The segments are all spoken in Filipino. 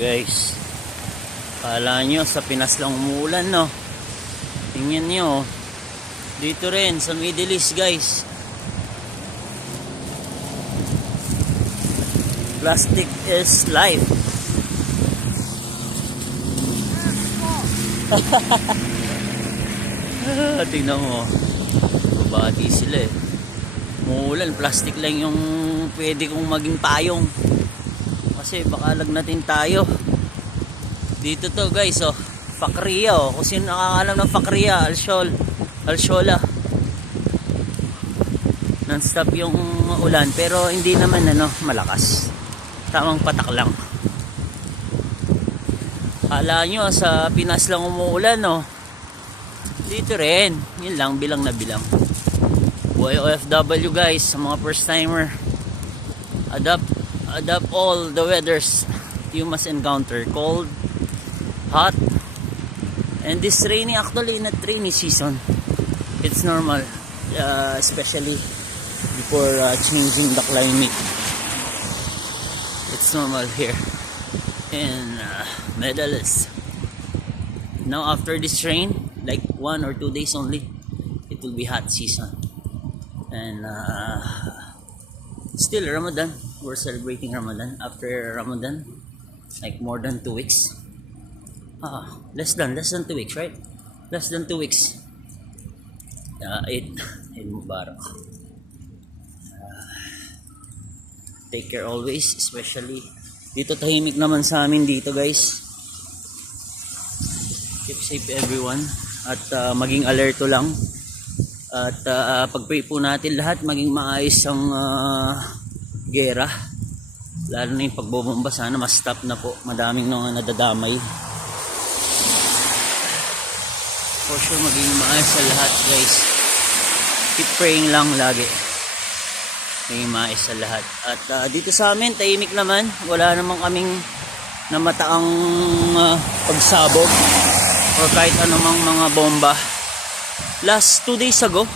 Guys, kala nyo sa Pinas lang umuulan, no? Tingnan nyo, dito rin sa Middle East, guys. Plastic is life. Tingnan mo, babati sila eh. Umuulan, plastic lang yung pwede kong maging payong. Kasi baka lagnatin tayo. Dito to guys, oh, Fakriya, oh. Kung sino nakakalam ng Fakriya, Al-Shola. Non-stop yung ulan, pero hindi naman malakas. Tamang patak lang. Kala nyo sa Pinas lang umuulan, no? Dito rin, yun lang, bilang na bilang. Buhay OFW guys, sa mga first timer, adapt all the weathers you must encounter. Cold, hot, and this rainy, actually not rainy season. It's normal, especially before changing the climate. It's normal here in Middle East. Now after this rain, like 1 or 2 days only, it will be hot season. And still Ramadan, we're celebrating Ramadan. After Ramadan, like more than 2 weeks, less than 2 weeks, right? Less than 2 weeks. Eid Mubarak. Take care always, especially dito. Tahimik naman sa amin dito guys. Keep safe everyone, at maging alerto lang, at pag-pray po natin lahat maging maayos ang gera, lalo na yung pagbobomba. Sana ma-stop na po, madaming nadadamay. For sure maging maayos sa lahat guys. Keep praying lang lagi, maging maayos sa lahat. At dito sa amin tahimik naman, wala namang kaming namataang pagsabog or kahit anumang mga bomba. Last 2 days ago,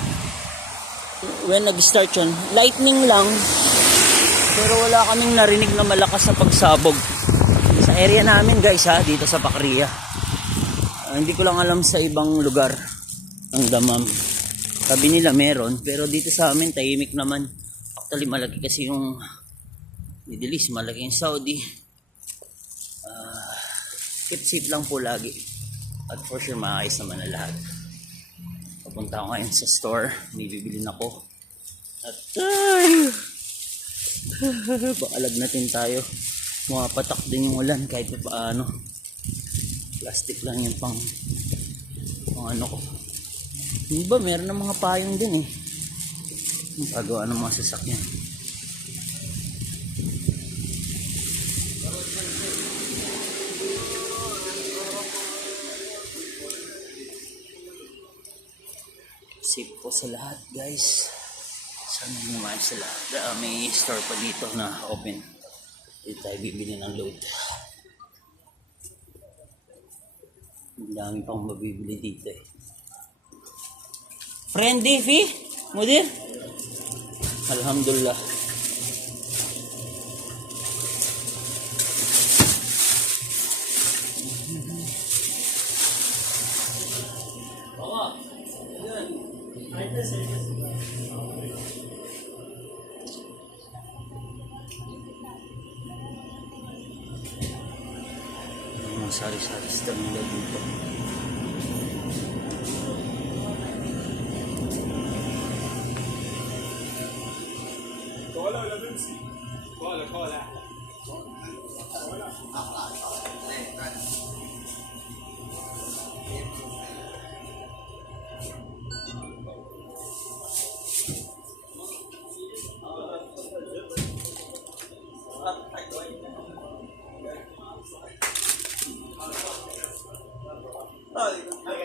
when nag-start yun, lightning lang, pero wala kaming narinig na malakas na pagsabog sa area namin guys, dito sa Fakriya. Hindi ko lang alam sa ibang lugar ng Damam, sabi nila meron, pero dito sa amin tahimik naman. Actually malaki kasi yung Middle East, malaki yung Saudi. Keep safe lang po lagi, at for sure maayos naman na lahat. Papunta ako ngayon sa store, may bibilin ako, at baka lagnatin tayo. Mapatak din yung ulan kahit paano. Plastic lang yung pang ano ko. Hindi ba meron ng mga payong din eh, yung pagawa ng mga sasakyan. Safe po sa lahat guys. Sana naman sa lahat. May store pa dito na open. Dito tayo bibili ng load. Ang dami pang mabibili dito eh. Friendly fee? Mudir? Alhamdulillah. Sari-sari stang nila dito.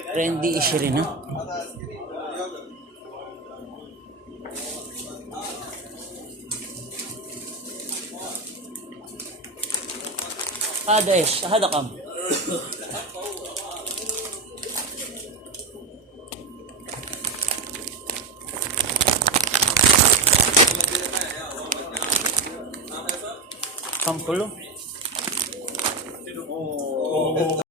Trendy ish rin هذا ايش؟ هذا قم. قم كله؟ Oh.